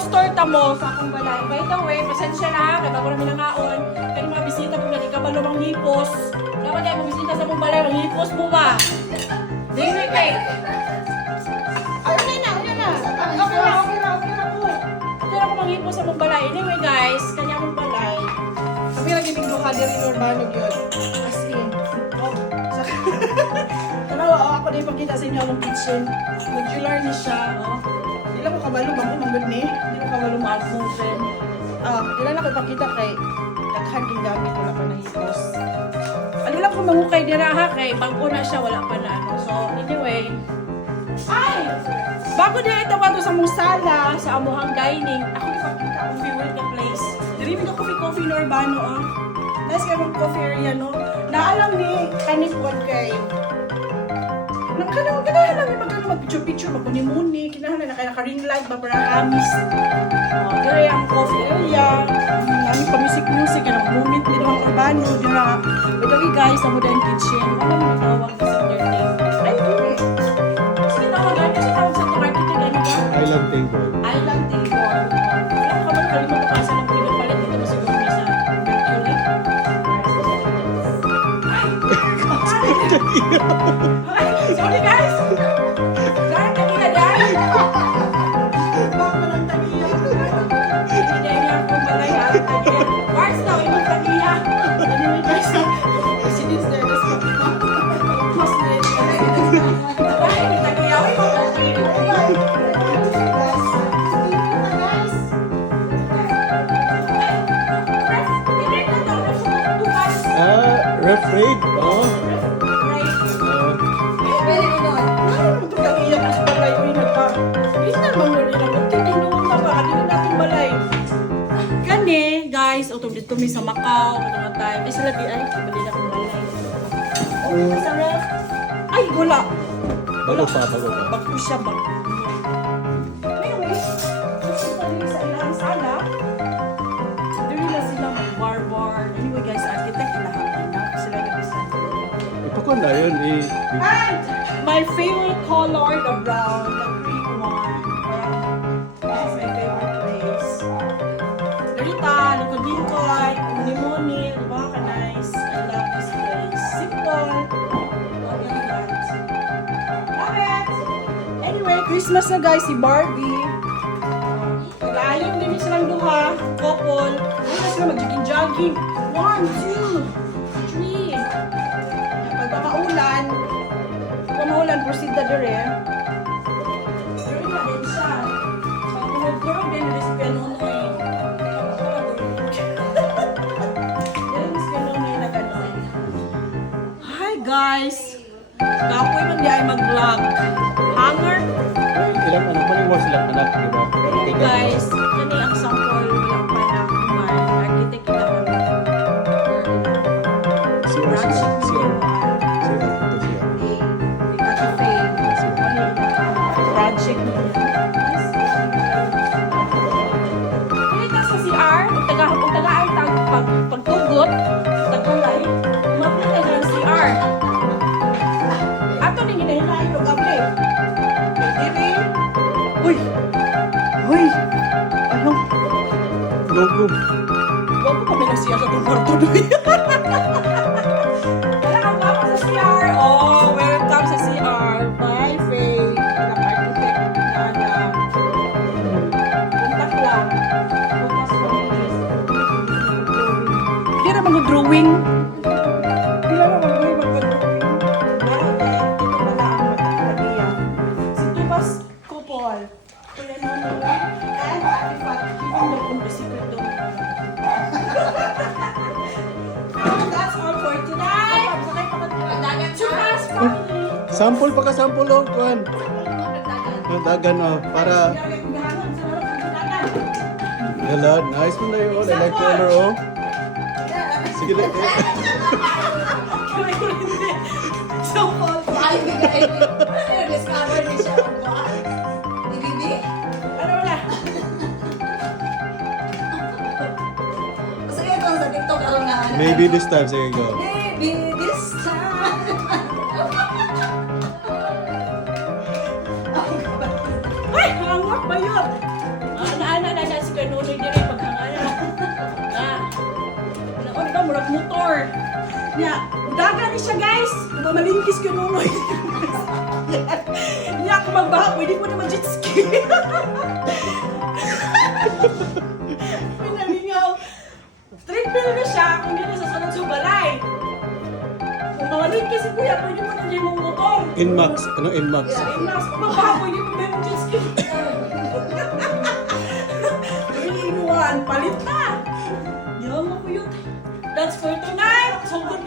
store ta mo sa akong balay. By the way, pasensya na ha, kaya bago namin nangaon. Kaya mga bisita po na ikabalo mang hipos. Dapat kayo bisita sa mong balay, mang hipos mo ba? Dili kay. Okay na. Okay na po. Okay na po mang hipos sa mong balay. Anyway guys, kanya mong balay. Kami lagi ning duha diri Urbano gyud. As in. Tanawa ako na ipakita sa inyo ang kitchen. Modular ni siya, oh. Di lang ko kabalo ba ko manggod ni? Di lang kabalo ma-motion. Di lang ako ipakita kay daghan king gamit wala pa nahipos. Ano lang kung mahukay dira ha, kay bago na siya, wala pa na ano. So, anyway. Ay! Bago din ito bago sa mong sala, sa amuhang dining, ako ipakita kung favorite na place. Dirimig ako may coffee na Urbano, ah. Nice kayo mong coffee area, no? Naalam ni Kanikon kay kinahalan namin mag-picture-picture, magmuni-muni, kinahalan na kaya naka-ring light ba para amis. Dere ang coffee area, namin pa-music-music, kaya nag-moment din ang Urbano, dira. By the way guys, sa Modern Kitchen, wala mo natawag sa entertain. Ay, hindi. Sige, tawagan niyo si tawag sa marketing, ano ba? Island table. Island Table. Wala ko ba kalimut pa sa ng pinagpalit dito mo siguro niya sa Mercury? Ay, sorry guys! Dahil kanina dahil! Baka lang tagiya. Hindi niya akong balay ha. Mars daw, ibang tagiya. Anyway guys, Residence there is mas nila. Ay, hindi tagiya. Ay, mga Ref raid? Oh. tagiya kasi balay ko yung nagpa. Hindi naman rin ako. Tinuon na ba? Hindi na natin balay. Gani, guys. Utong dito mi sa Macau. Katong time. Ay, sila di ay. Ibali na kong balay. Oh, sa ref. Ay, gula. Bago pa. Bago siya ba? Anyway, pupunta rin sa ilang sala. Dili na sila mag-bar-bar. Anyway guys, architect ilahan na. Sila nag-design. Ipakon na yun. And my favorite color, the brown, the cream one. This is my favorite place. Garita, likod-likod, muni-muni, diba ka nice? I love this place. Simple. Elegant. Love it! Anyway, Christmas na guys, si Barbie. Pag-aayong din silang duha, couple. Ano na sila mag-jogging-jogging. 1, 2, 3. Pag maulan, proceed na dire. Dire na din siya. Pag kumagkurog din, there is pianonoy. There is pianonoy na gano'n. Hi guys! Kapoy man di ay mag-vlog. Hanger? Ilang ano pa mo silang anak, di ba? Hey guys, kani ang sample lang pa na kuman. Architect na kami. Branching project niya. Pilitan sa CR, kung taga ay pagtugot, tagulay, mapilitan ng CR. Ato ni ginahinay ko gabi. Diri. Uy! Uy! Ano? Logo. Huwag ko kami siya sa itong kwarto doon. Wala kang papa sa CR. Oh, welcome sa CR. Bye, Faye. Architect na alam. Puntak lang. Puntak sa pamilis. Hindi na mag-drawing. Hindi na mag-drawing. Bakit? Ito pala ang matatagiya. Si Tupas Kupol. Kuya Nono. And Ate Fat. Giving the kung secret doon. That's all for tonight. Tupas family. Sample pa ka sample oh, kuan. Dagan oh, para Hello, nice mo na yun. I like color oh. Sige na. So, Ay, bigay. Discover ni siya. Ibibig? ano wala? Sige, ito sa TikTok ako na. Maybe this time, sige go. Maybe this time. Ay, hangak ba yun? Naana O, diba, murag motor. Nya, udaga ni siya, guys. Kung malingkis ko nunoy. Nya, kung magbaha, pwede mo naman jet ski. Pinalingaw. Triple na siya kung hindi na sasunod sa balay. Kung malingkis si kuya, pwede mo naman yung motor. Inmax. Ano Inmax? Yeah, inas, kung magbaha, pwede mo naman yung jet ski. Inuwan, palit na. Yaman ko yun. That's for tonight. So, good